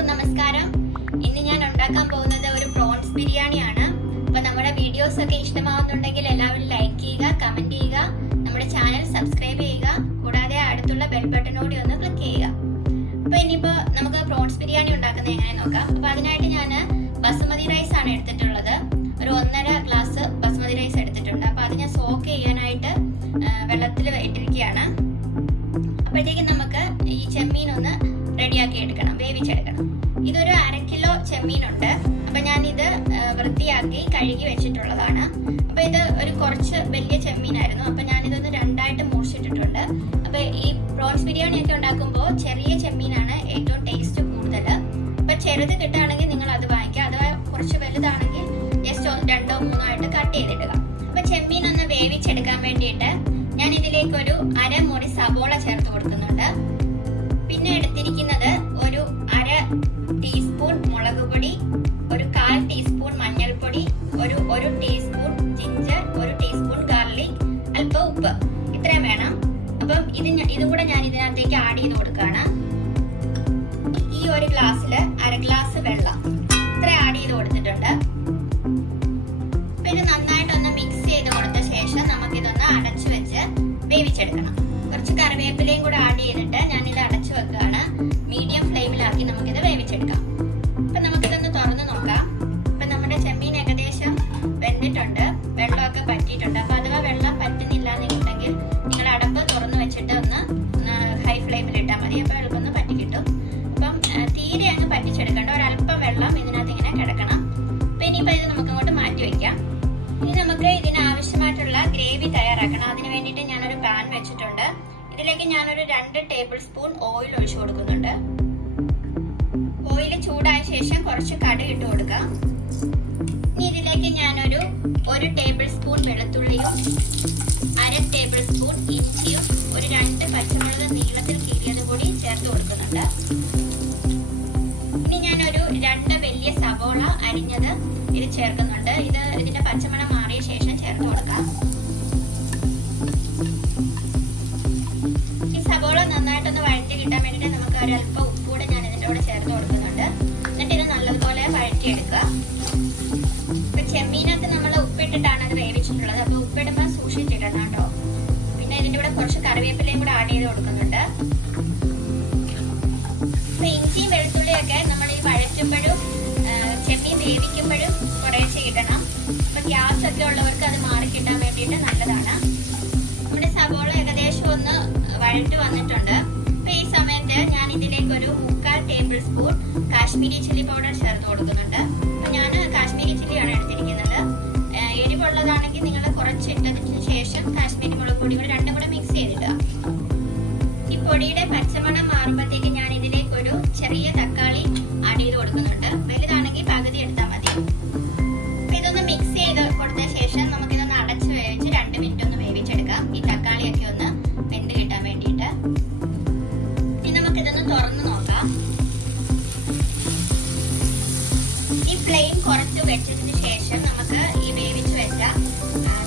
എല്ലാവർക്കും നമസ്കാരം. ഇന്ന് ഞാൻ ഉണ്ടാക്കാൻ പോകുന്നത് ഒരു പ്രോൺസ് ബിരിയാണിയാണ്. അപ്പോൾ നമ്മുടെ വീഡിയോസ് ഒക്കെ ഇഷ്ടമാവുന്നുണ്ടെങ്കിൽ എല്ലാവരും ലൈക്ക് ചെയ്യുക, കമന്റ് ചെയ്യുക, നമ്മുടെ ചാനൽ സബ്സ്ക്രൈബ് ചെയ്യുക, കൂടാതെ അടുത്തുള്ള ബെൽ ബട്ടൺ കൂടി ഒന്ന് ക്ലിക്ക് ചെയ്യുക. അപ്പോൾ ഇനിയിപ്പോൾ നമുക്ക് പ്രോൺസ് ബിരിയാണി ഉണ്ടാക്കുന്നത് എങ്ങനെ നോക്കാം. അപ്പോൾ അതിനായിട്ട് ഞാൻ ബസ്മതി റൈസ് ആണ് എടുത്തിട്ടുള്ളത്. ഒരു 1.5 ഗ്ലാസ് ബസ്മതി റൈസ് എടുത്തിട്ടുണ്ട്. അപ്പോൾ അത് ഞാൻ സോക്ക് ചെയ്യാനായിട്ട് വെള്ളത്തിൽ ഇട്ടിരിക്കുകയാണ്. അപ്പോഴത്തേക്കും നമുക്ക് ഈ ചെമ്മീൻ ഒന്ന് റെഡിയാക്കി എടുക്കണം, വേവിച്ചെടുക്കണം. ഇതൊരു 1/2 കിലോ ചെമ്മീനുണ്ട്. അപ്പൊ ഞാൻ ഇത് വൃത്തിയാക്കി കഴുകി വെച്ചിട്ടുള്ളതാണ്. അപ്പൊ ഇത് ഒരു കുറച്ച് വലിയ ചെമ്മീനായിരുന്നു. അപ്പൊ ഞാൻ ഇതൊന്ന് 2ആയിട്ട് മുറിച്ചിട്ടിട്ടുണ്ട്. അപ്പൊ ഈ പ്രോൺസ് ബിരിയാണി ഒക്കെ ഉണ്ടാക്കുമ്പോൾ ചെറിയ ചെമ്മീനാണ് ഏറ്റവും ടേസ്റ്റ് കൂടുതൽ. അപ്പൊ ചെറുത് കിട്ടുകയാണെങ്കിൽ നിങ്ങൾ അത് വാങ്ങിക്കുക. അഥവാ കുറച്ച് വലുതാണെങ്കിൽ ജസ്റ്റ് 2ഓ 3ഓ ആയിട്ട് കട്ട് ചെയ്തിടുക. അപ്പൊ ചെമ്മീൻ ഒന്ന് വേവിച്ചെടുക്കാൻ വേണ്ടിയിട്ട് ഞാൻ ഇതിലേക്ക് ഒരു 1/2 മുറി സബോള ചേർത്ത് കൊടുക്കുന്നുണ്ട്. പിന്നെ എടുത്തിരിക്കുന്നത് ഒരു 1/2 ടീസ്പൂൺ മുളക് പൊടി, ഒരു 1/4 ടീസ്പൂൺ മഞ്ഞൾപ്പൊടി, ഒരു 1 ടീസ്പൂൺ ജിഞ്ചർ, 1 ടീസ്പൂൺ ഗാർലിക്, അല്പം ഉപ്പ്, ഇത്രയും വേണം. അപ്പം ഇതും കൂടെ ഞാൻ ഇതിനകത്തേക്ക് ആഡ് ചെയ്ത് കൊടുക്കുകയാണ്. ഈ ഒരു ഗ്ലാസ്സിൽ 1/2 ഗ്ലാസ് വെള്ളം ഇത്ര ആഡ് ചെയ്ത് കൊടുത്തിട്ടുണ്ട്. ഇത് നന്നായിട്ടൊന്ന് മിക്സ് ചെയ്ത് കൊടുത്ത ശേഷം നമുക്കിതൊന്ന് അടച്ചു വെച്ച് വേവിച്ചെടുക്കണം. കുറച്ച് കറിവേപ്പിലയും കൂടെ ആഡ് ചെയ്തിട്ട് ഞാനിത് അടച്ചു വെക്കുകയാണ്. മീഡിയം ഫ്ലെയിമിലാക്കി നമുക്കിത് വേവിച്ചെടുക്കാം. അപ്പൊ നമുക്കിതൊന്ന് തുറന്ന് നോക്കാം. അപ്പൊ നമ്മുടെ ചെമ്മീൻ ഏകദേശം വെന്തിട്ടുണ്ട്, വെള്ളമൊക്കെ പറ്റിയിട്ടുണ്ട്. അപ്പൊ അഥവാ വെള്ളം പറ്റുന്നില്ല എന്നുണ്ടെങ്കിൽ നിങ്ങൾ അടപ്പ് തുറന്ന് വെച്ചിട്ട് ഒന്ന് ഹൈ ഫ്ലെയിമിൽ ഇട്ടാൽ മതി. അപ്പൊ എളുപ്പം ഒന്ന് പറ്റി കിട്ടും. അപ്പം തീരെ അങ്ങ് പറ്റിച്ചെടുക്കണ്ട, ഒരല്പം വെള്ളം ഇതിനകത്ത് ഇങ്ങനെ കിടക്കണം. അപ്പൊ ഇനിയിപ്പോ ഇത് നമുക്ക് അങ്ങോട്ട് മാറ്റി വെക്കാം. ഇനി നമുക്ക് ഇതിനാവശ്യമായിട്ടുള്ള ഗ്രേവി തയ്യാറാക്കണം. അതിന് വേണ്ടിയിട്ട് ഞാനൊരു പാൻ വെച്ചിട്ടുണ്ട്. ഇതിലേക്ക് ഞാനൊരു 2 ടേബിൾ സ്പൂൺ ഓയിൽ ഒഴിച്ചു കൊടുക്കുന്നുണ്ട്. ഓയിൽ ചൂടായ ശേഷം കുറച്ച് കടുക് ഇട്ട് കൊടുക്കാം. ഇനി ഇതിലേക്ക് ഞാനൊരു 1 ടേബിൾ സ്പൂൺ വെളുത്തുള്ളിയും 1/2 ടേബിൾ സ്പൂൺ ഇഞ്ചിയും ഒരു 2 പച്ചമുളക് നീളത്തിൽ കീറിയത് കൂടി ചേർത്ത് കൊടുക്കുന്നുണ്ട്. ഇനി ഞാനൊരു 2 വലിയ സവോള അരിഞ്ഞത് ഇത് ചേർക്കുന്നുണ്ട്. ഇതിന്റെ പച്ചമണം മാറിയ ശേഷം ചേർത്ത് കൊടുക്കാം. ഈ സവോള നന്നായിട്ടൊന്ന് വഴറ്റി കിട്ടാൻ വേണ്ടിയിട്ട് നമുക്ക് ഒരല്പം ഉപ്പ് കൂടെ ഞാൻ ഇതിന്റെ കൂടെ ചേർത്ത് കൊടുക്കുന്നുണ്ട്. എന്നിട്ട് ഇത് നല്ലതുപോലെ വഴറ്റിയെടുക്കുക. ഇപ്പൊ ചെമ്മീനൊക്കെ നമ്മൾ ഉപ്പിട്ടിട്ടാണ് അത് വേവിച്ചിട്ടുള്ളത്. അപ്പൊ ഉപ്പിടുമ്പോൾ സൂക്ഷിച്ചിടണം കേട്ടോ. പിന്നെ ഇതിന്റെ കൂടെ കുറച്ച് കറിവേപ്പിലയും കൂടെ ആഡ് ചെയ്ത് കൊടുക്കുന്നുണ്ട്. ഇപ്പൊ ഇഞ്ചിയും വെളുത്തുള്ളിയൊക്കെ നമ്മൾ ഈ വഴറ്റുമ്പോഴും ചെമ്മീൻ വേവിക്കുമ്പോഴും കുറേശ്ശെ ഇടണം. അപ്പൊ ഗ്യാസ് ഒക്കെ ഉള്ളവർക്ക് അത് മാറി കിട്ടാൻ വേണ്ടിയിട്ട് നല്ലതാണ്. നമ്മുടെ സവോള ഏകദേശം ഒന്ന് വഴറ്റി വന്നിട്ടുണ്ട്. അപ്പൊ ഈ സമയത്ത് ഞാൻ ഇതിലേക്ക് ഒരു 3/4 table spoon Kashmiri chilli powder ചേർത്ത് കൊടുക്കുന്നുണ്ട്. അപ്പൊ ഞാൻ കാശ്മീരി ചില്ലിയാണ് എടുത്തിരിക്കുന്നത്. എരിവുള്ളതാണെങ്കിൽ നിങ്ങൾ കുറച്ചിട്ടതിന് ശേഷം കാശ്മീരി മുളക് പൊടി കൂടെ രണ്ടും കൂടെ മിക്സ് ചെയ്തിടുക. ഈ പൊടിയുടെ പച്ചമണം മാറുമ്പോഴത്തേക്ക് ഞാൻ ഇതിലേക്ക് ഒരു ചെറിയ തക്കാളി ആഡ് ചെയ്ത് കൊടുക്കുന്നുണ്ട്. വലുതാണെങ്കിൽ പകുതി എടുത്താൽ മതി. ഇതൊന്ന് മിക്സ് ചെയ്ത് കൊടുത്ത ശേഷം നമുക്കിതൊന്ന് അടച്ചു വേവിച്ച് 2 മിനിറ്റ് ഒന്ന് വേവിച്ചെടുക്കാം. ഈ തക്കാളിയൊക്കെ ഒന്ന് വെന്ത് കിട്ടാൻ വേണ്ടിയിട്ട്. ഇനി നമുക്കിതൊന്ന് തുറന്ന് നോക്കാം. ഈ ഫ്ലെയിം കുറച്ച് വെച്ചതിന് ശേഷം നമുക്ക് ഈ വേവിച്ച് വെച്ച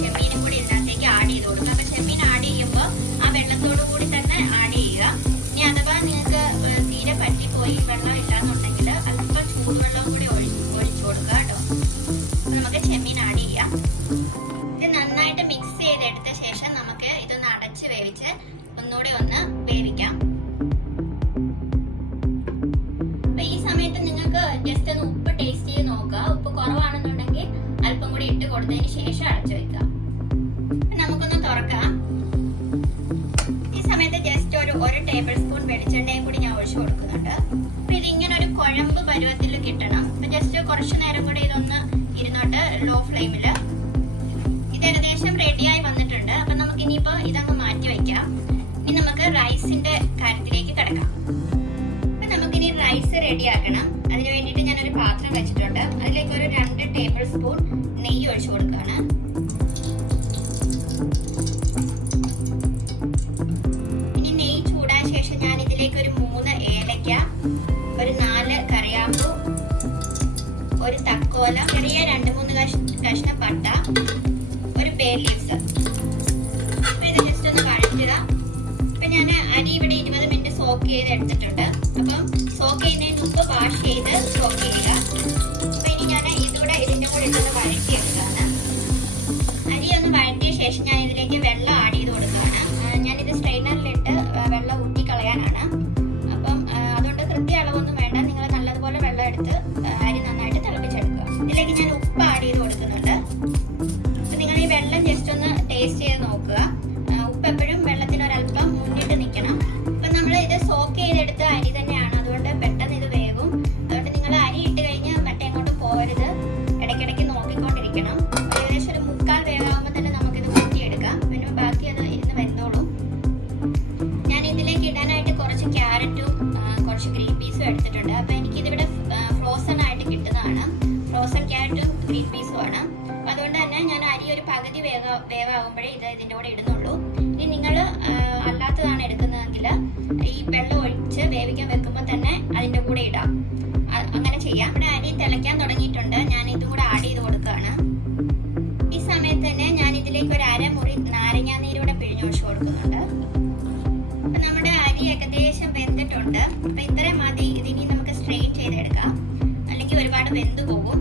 ചെമ്മീനും കൂടി ഇതിനകത്തേക്ക് ആഡ് ചെയ്ത് കൊടുക്കാം. അപ്പൊ ചെമ്മീൻ ആഡ് ചെയ്യുമ്പോൾ ആ വെള്ളത്തോടു കൂടി തന്നെ ആഡ് ചെയ്യുക. ഇനി അഥവാ നിങ്ങൾക്ക് തീരെ പറ്റിപ്പോയി വെള്ളം ഇല്ലാന്നുണ്ടെങ്കിൽ അല്പം ചൂടുവെള്ളം കൂടി ഒഴിച്ചു കൊടുക്കുക കേട്ടോ. നമുക്ക് ചെമ്മീൻ ആഡ് ചെയ്യാം. ഇത് നന്നായിട്ട് മിക്സ് ചെയ്തെടുത്ത ശേഷം നമുക്ക് ഇതൊന്ന് അടച്ച് വേവിച്ച് ഒന്നുകൂടെ ഒന്ന് വേവിക്കാം. അപ്പൊ ഈ സമയത്ത് നിങ്ങൾക്ക് ജസ്റ്റ് ഒന്ന് ഉപ്പ് ടേസ്റ്റ് ചെയ്ത് നോക്കുക. ഉപ്പ് കുറവാണെന്നുണ്ടെങ്കിൽ അല്പം കൂടി ഇട്ട് കൊടുത്തതിന് ശേഷം അടച്ചു വെക്കാം. നമുക്കൊന്ന് തുറക്കാം. ഈ സമയത്ത് ജസ്റ്റ് ഒരു 1 ടേബിൾ സ്പൂൺ വെളിച്ചെണ്ണയും കൂടി ഞാൻ ഒഴിച്ചു കൊടുക്കുന്നുണ്ട്. അപ്പൊ ഇതിങ്ങനെ ഒരു കുഴമ്പ് പരുവത്തിൽ കിട്ടണം. അപ്പൊ ജസ്റ്റ് കുറച്ചു നേരം കൂടി ഇതൊന്ന് ഇരുന്നോട്ട് ലോ ഫ്ലെയിമില്. ഇത് ഏകദേശം റെഡിയായി വന്നിട്ടുണ്ട്. അപ്പൊ നമുക്ക് ഇനിയിപ്പോ ഇതങ്ങ് മാറ്റി വെക്കാം. ഇനി നമുക്ക് റൈസിന്റെ കാര്യത്തിലേക്ക് കിടക്കാം. അപ്പൊ നമുക്കിനി റൈസ് റെഡിയാക്കണം. അതിന് വേണ്ടിയിട്ട് ഞാനൊരു പാത്രം വെച്ചിട്ടുണ്ട്. അതിലേക്ക് ഒരു 2 ടേബിൾ സ്പൂൺ നെയ്യ് ഒഴിച്ചു കൊടുക്കുകയാണ്. ഇനി നെയ്യ് ചൂടായ ശേഷം ഞാൻ ഇതിലേക്ക് ഒരു 3 ഏലക്ക, ഒരു 4 കറിയാമ്പൂ, ഒരു തക്കോല, ചെറിയ 2-3 കഷ്ണം പട്ട, ഒരു ബേ ലീവ്സ്. ഇത് ജസ്റ്റ് ഒന്ന് വഴറ്റുക. അപ്പൊ ഞാൻ അരി ഇവിടെ 20 മിനിറ്റ് സോക്ക് ചെയ്ത് എടുത്തിട്ടുണ്ട്. അപ്പം സോക്ക് ചെയ്യുന്നതിന് മുമ്പ് വാഷ് വാഷ് ചെയ്ത് സോക്ക് ചെയ്യുക. അപ്പൊ ഇനി ഞാൻ ഇതിന്റെ കൂടെ ഇതൊന്ന് വഴറ്റിയെടുക്കുകയാണ്. അരി ഒന്ന് വഴറ്റിയ ശേഷം ഞാൻ ഇതിലേക്ക് വെള്ളം ആഡ് ചെയ്ത് കൊടുക്കുകയാണ്. ഞാനിത് സ്ട്രെയിനറിലിട്ട് വെള്ളം ഊറ്റി കളയാനാണ്. അപ്പം അതുകൊണ്ട് കൃത്യ അളവൊന്നും വേണ്ട. നിങ്ങൾ നല്ലതുപോലെ വെള്ളം എടുത്ത് അരി നന്നായിട്ട് തിളപ്പിച്ചെടുക്കുക. ഇതിലേക്ക് ഞാൻ ഉപ്പ് ആഡ് ചെയ്ത് കൊടുക്കുന്നുണ്ട്. അപ്പൊ നിങ്ങൾ ഈ വെള്ളം ജസ്റ്റ് ഒന്ന് ടേസ്റ്റ് ചെയ്ത് നോക്കുക. ഉപ്പ് എപ്പോഴും വെള്ളത്തിന് ഒരല്പം മുന്നിട്ട് നിൽക്കണം. അപ്പൊ നമ്മൾ ഇത് സോക്ക് ചെയ്തെടുത്ത അരി തന്നെയാണ്, അതുകൊണ്ട് പെട്ടെന്ന് ഇത് വേവും. അതുകൊണ്ട് നിങ്ങൾ അരി ഇട്ട് കഴിഞ്ഞ് മറ്റെങ്ങോട്ടും പോകരുത്, ഇടയ്ക്കിടയ്ക്ക് നോക്കിക്കൊണ്ടിരിക്കണം. ഏകദേശം ഒരു 3/4 വേവാകുമ്പോൾ തന്നെ നമുക്കിത് ഊറ്റിയെടുക്കാം. പിന്നെ ബാക്കി അത് ഇരുന്ന് വരുന്നോളും. ഞാൻ ഇതിലേക്ക് ഇടാനായിട്ട് കുറച്ച് ക്യാരറ്റും കുറച്ച് ഗ്രീൻ പീസും എടുത്തിട്ടുണ്ട്. അപ്പൊ എനിക്കിതിവിടെ ഫ്രോസൺ ആയിട്ട് കിട്ടുന്നതാണ്. ഫ്രോസൺ ക്യാരറ്റും ഗ്രീൻ പീസും ആണ്. അതുകൊണ്ട് തന്നെ ഞാൻ അരി ഒരു പകുതി വേവാകുമ്പോഴേ ഇതിന്റെ കൂടെ ഇടുന്നുള്ളൂ. ഇനി നിങ്ങൾ അല്ലാത്തതാണ് എടുക്കുന്നതെങ്കിൽ ഈ വെള്ളം ഒഴിച്ച് വേവിക്കാൻ വെക്കുമ്പോൾ തന്നെ അതിന്റെ കൂടെ ഇടാം. അങ്ങനെ ചെയ്യാം. ഇവിടെ അരി തിളയ്ക്കാൻ തുടങ്ങിയിട്ടുണ്ട്. ഞാൻ ഇതും കൂടെ ആഡ് ചെയ്ത് കൊടുക്കുകയാണ്. ഈ സമയത്ത് തന്നെ ഞാൻ ഇതിലേക്ക് ഒരു അരമുറി നാരങ്ങാനീരൂടെ പിഴിഞ്ഞൊഴിച്ച് കൊടുക്കുന്നുണ്ട്. അപ്പൊ നമ്മുടെ അരി ഏകദേശം വെന്തിട്ടുണ്ട്. അപ്പൊ ഇത്രയും മതി. ഇതിനി നമുക്ക് സ്ട്രെയിൻ ചെയ്തെടുക്കാം, അല്ലെങ്കിൽ ഒരുപാട് വെന്ത് പോകും.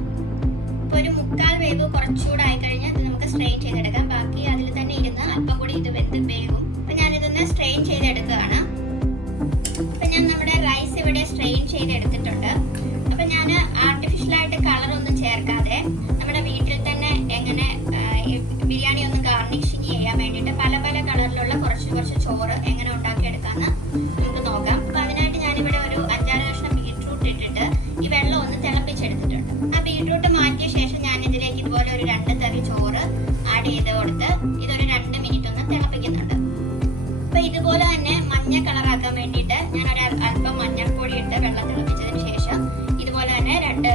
ഇപ്പൊ ഒരു 3/4 വേവ് കുറച്ചുകൂടെ ആയി കഴിഞ്ഞാൽ ഇത് നമുക്ക് സ്ട്രെയിൻ ചെയ്തെടുക്കാം. ബാക്കി അതിൽ തന്നെ ഇരുന്ന് അല്പം കൂടി ഇത് വെന്ത് വേകും. അപ്പൊ ഞാനിതൊന്ന് സ്ട്രെയിൻ ചെയ്തെടുക്കുകയാണ്. അപ്പൊ ഞാൻ നമ്മുടെ റൈസ് ഇവിടെ സ്ട്രെയിൻ ചെയ്തെടുത്തിട്ടുണ്ട്. അപ്പൊ ഞാൻ ആർട്ടിഫിഷ്യലായിട്ട് കളറൊന്നും ചേർക്കാതെ നമ്മുടെ വീട്ടിൽ തന്നെ എങ്ങനെ ബിരിയാണി ഒന്ന് ഗാർണിഷിങ് ചെയ്യാൻ വേണ്ടിയിട്ട് പല പല കളറിലുള്ള കുറച്ച് ചോറ് എങ്ങനെ ഉണ്ടാക്കിയെടുക്കാന്ന് നമുക്ക് നോക്കാം. അപ്പൊ അതിനായിട്ട് ഞാനിവിടെ ഒരു 5-6 കഷ്ണം ബീട്രൂട്ട് ഇട്ടിട്ട് ഈ വെള്ളം ഒന്ന് തിളപ്പിച്ചെടുത്തിട്ടുണ്ട്. ആ ബീട്രൂട്ട് മാറ്റിയ ശേഷം ഞാൻ ഇതിലേക്ക് ഇതുപോലെ ഒരു 2 തവി ചോറ് ആഡ് ചെയ്ത് കൊടുത്ത് ഇതൊരു 2 മിനിറ്റ് ഒന്ന് തിളപ്പിക്കുന്നുണ്ട്. അപ്പൊ ഇതുപോലെ തന്നെ മഞ്ഞ കളറാക്കാൻ വേണ്ടിയിട്ട് ഞാൻ അല്പം മഞ്ഞൾപ്പൊടി ഇട്ട് വെള്ളം തിളപ്പിച്ചതിന് ശേഷം ഇതുപോലെ തന്നെ 2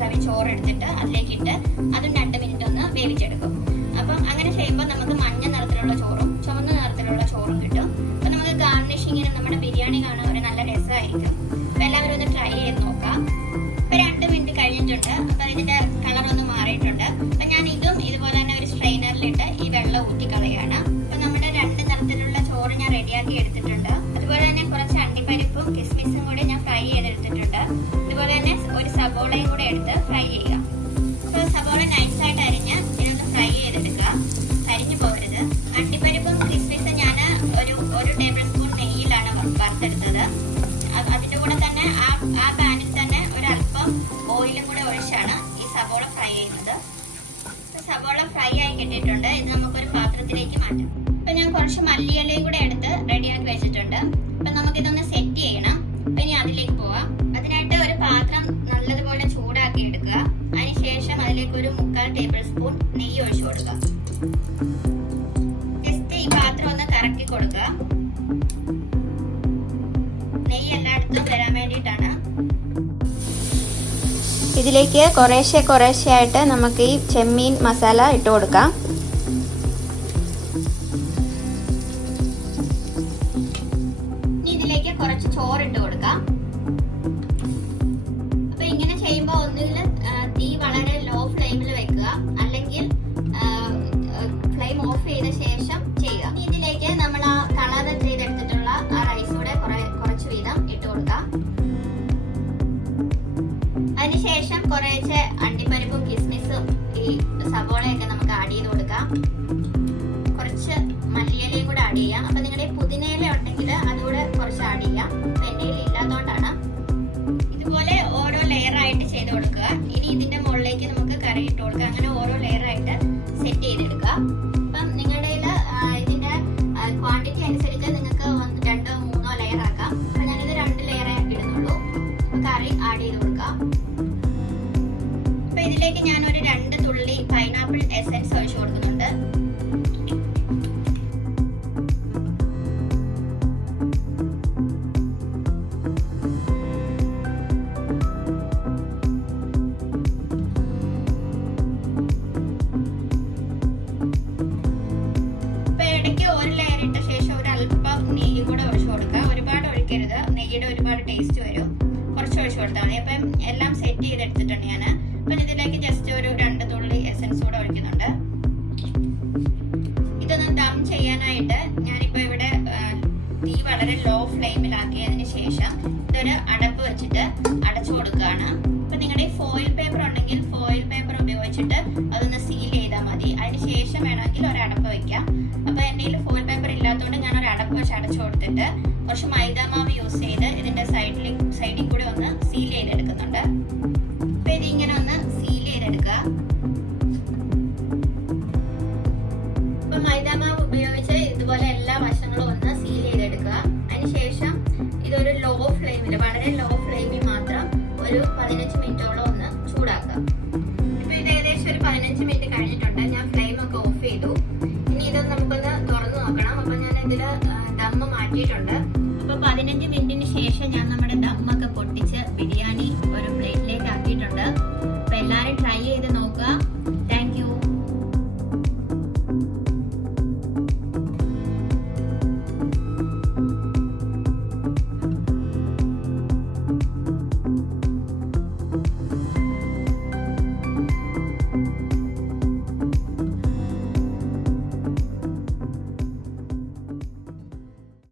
തവി ചോറ് എടുത്തിട്ട് അതിലേക്ക് ഇട്ട് അതും 2 മിനിറ്റ് ഒന്ന് വേവിച്ചെടുക്കും. അപ്പം അങ്ങനെ ചെയ്യുമ്പോൾ നമുക്ക് മഞ്ഞ നിറത്തിലുള്ള ചോറും ചുവന്ന നിറത്തിലുള്ള ചോറും കിട്ടും. അപ്പൊ നമുക്ക് ഗാർണിഷിങ്ങിന് നമ്മുടെ ബിരിയാണി കാണാൻ ഒരു നല്ല രസമായിരിക്കും. അപ്പൊ എല്ലാവരും ഒന്ന് ട്രൈ ചെയ്ത് നോക്കാം. ഇപ്പൊ 2 മിനിറ്റ് കഴിഞ്ഞിട്ടുണ്ട്. അപ്പൊ ഇതിന്റെ കളർ ഒന്ന് മാറിയിട്ടുണ്ട്. അപ്പൊ ഞാൻ ഇതും ഇതുപോലെ തന്നെ ഒരു സ്ട്രെയിനറിലിട്ട് ഈ വെള്ളം ഊറ്റി കളയാണ്. അപ്പൊ നമ്മുടെ 2 നിറത്തിലുള്ള ചോറ് ഞാൻ റെഡിയാക്കി എടുത്തിട്ടുണ്ട്. അതുപോലെ തന്നെ കുറച്ച് അണ്ടിപ്പരിപ്പും കിസ്മിസും കൂടി ഞാൻ ഫ്രൈ ചെയ്തെടുത്തിട്ടുണ്ട്. ഇതുപോലെ തന്നെ ഒരു സബോളയും കൂടെ എടുത്ത് ഫ്രൈ ചെയ്യുക. അപ്പൊ സബോള നൈസായിട്ട് അരിഞ്ഞ് ഇതൊന്ന് ഫ്രൈ ചെയ്തെടുക്കുക, അരിഞ്ഞു പോകരുത്. അണ്ടിപ്പരിപ്പും കിസ്മിസും ഞാൻ ഒരു ടേബിൾ സ്പൂൺ നെയ്യിലാണ് വറുത്തെടുത്തത്. അതിന്റെ കൂടെ തന്നെ ആ പാനിൽ തന്നെ ഒരല്പം ഓയിലും കൂടെ ഒഴിച്ചാണ് ഈ സബോള ഫ്രൈ ചെയ്യുന്നത്. സബോള ഫ്രൈ ആയി കിട്ടിയിട്ടുണ്ട്. ഇത് നമുക്കൊരു പാത്രത്തിലേക്ക് മാറ്റാം. അപ്പൊ ഞാൻ കുറച്ച് മല്ലിയിലയും കൂടെ എടുത്ത് റെഡിയാക്കി വെച്ചിട്ടുണ്ട്. അപ്പൊ നമുക്കിതൊന്ന് സെറ്റ് ചെയ്യണം. അപ്പൊ ഇനി അതിലേക്ക് പോവാം. അതിനായിട്ട് ഒരു പാത്രം നല്ലതുപോലെ ചൂടാക്കി എടുക്കുക. അതിനുശേഷം അതിലേക്ക് ഒരു 3/4 ടേബിൾ സ്പൂൺ നെയ്യ് ഒഴിച്ചു കൊടുക്കുക. ജസ്റ്റ് ഈ പാത്രം ഒന്ന് കറക്കി കൊടുക്കുക. നെയ്യ് എല്ലായിടത്തും വരാൻ വേണ്ടിയിട്ടാണ്. ഇതിലേക്ക് കുറേശ്ശെ ആയിട്ട് നമുക്ക് ഈ ചെമ്മീൻ മസാല ഇട്ട് കൊടുക്കാം. ഇനി ഇതിലേക്ക് കുറച്ച് ചോറ് ഇട്ട് കൊടുക്കാം. അപ്പൊ ഇങ്ങനെ ചെയ്യുമ്പോൾ ഒന്നുകിൽ തീ വളരെ ലോ ഫ്ലെയിമിൽ വെക്കുക, അല്ലെങ്കിൽ ഫ്ലെയിം ഓഫ് ചെയ്ത ശേഷം ചെയ്യുക. ഇതിലേക്ക് നമ്മൾ ആ കളർ ചെയ്തെടുത്തിട്ടുള്ള ആ റൈസ് കൂടെ കുറച്ച് വീതം ഇട്ട് കൊടുക്കാം. അതിനുശേഷം കുറേശ്ശെ അണ്ടിപ്പരിപ്പും കിസ്മിസും ഈ സബോളയൊക്കെ നമുക്ക് ആഡ് ചെയ്ത് കൊടുക്കാം. കുറച്ച് മല്ലിയിലയും കൂടെ ആഡ് ചെയ്യാം. അപ്പൊ നിങ്ങളുടെ പുതിനയില ഉണ്ടെങ്കിൽ അതുകൂടെ കുറച്ച് ആഡ് ചെയ്യാം. അപ്പൊ എൻ്റെ കയ്യിൽ ഇല്ലാത്തതുകൊണ്ടാണ്. ഇതുപോലെ ഓരോ ലെയർ ആയിട്ട് ചെയ്ത് കൊടുക്കുക. ഇനി ഇതിന്റെ മുകളിലേക്ക് നമുക്ക് കറി ഇട്ട് കൊടുക്കുക. അങ്ങനെ ഓരോ ലെയർ ആയിട്ട് സെറ്റ് ചെയ്തെടുക്കുക. അപ്പം നിങ്ങളുടെ ഇതിന്റെ ക്വാണ്ടിറ്റി അനുസരിച്ച് നിങ്ങൾക്ക് 2-3 ലെയർ ആക്കാം. അപ്പൊ ഞാനിത് 2 ലെയർ ഇടുന്നുള്ളൂ. കറി ആഡ് ചെയ്ത് കൊടുക്കാം. അപ്പൊ ഇതിലേക്ക് ഞാൻ ഒരു 2 തുള്ളി പൈനാപ്പിൾ എസൻസ് ഒഴിച്ചു കൊടുക്കുന്നുണ്ട്. ഇടയ്ക്ക് ഒരു ലെയർ ഇട്ട ശേഷം ഒരു അല്പം നെയ്യും കൂടെ ഒഴിച്ചു കൊടുക്കുക. ഒരുപാട് ഒഴിക്കരുത്, നെയ്യുടെ ഒരുപാട് ടേസ്റ്റ് വരും. കുറച്ച് ഒഴിച്ചു കൊടുത്താൽ മതി. അപ്പം എല്ലാം സെറ്റ് ചെയ്തെടുത്തിട്ടുണ്ട് ഞാൻ. അപ്പം ഇതിലേക്ക് ജസ്റ്റ് ഒരു 2 തുള്ളി എസൻസ് കൂടെ ഒഴിക്കുന്നുണ്ട്. ഇതൊന്ന് ദം ചെയ്യാനായിട്ട് ഞാനിപ്പോൾ ഇവിടെ തീ വളരെ ലോ ഫ്ലെയിമിലാക്കിയതിന് ശേഷം ഇതൊരു അടപ്പ് വെച്ചിട്ട് അടച്ചു കഴിഞ്ഞിട്ട് കുറച്ച് മൈദാമാവ് യൂസ് ചെയ്ത് ഇതിന്റെ സൈഡിൽ കൂടെ ഒന്ന് സീൽ ചെയ്തെടുക്കുന്നുണ്ട്. അപ്പൊ ഇതിങ്ങനെ ഒന്ന് സീൽ ചെയ്തെടുക്കുക. അപ്പൊ മൈദാമാവ് ഉപയോഗിച്ച് ഇതുപോലെ എല്ലാ വശങ്ങളും ഒന്ന് സീൽ ചെയ്തെടുക്കുക. അതിനുശേഷം ഇതൊരു ലോ ഫ്ലെയിമിൽ, വളരെ ലോ ഫ്ലെയിമിൽ മാത്രം ഒരു 15 മിനിറ്റോളം ഒന്ന് ചൂടാക്കുക. ഇപ്പൊ ഇത് ഏകദേശം ഒരു 15 മിനിറ്റ് കഴിഞ്ഞിട്ടുണ്ട്. ഞാൻ ഫ്ലെയിം ഒക്കെ ഓഫ് ചെയ്തു. ഇനി ഇതൊന്ന് നമുക്കൊന്ന് തുറന്നു നോക്കണം. അപ്പൊ ഞാൻ ഇതില് ദമ്മ് മാറ്റിയിട്ടുണ്ട്. അപ്പൊ 15 മിനിറ്റിന് ശേഷം ഞാൻ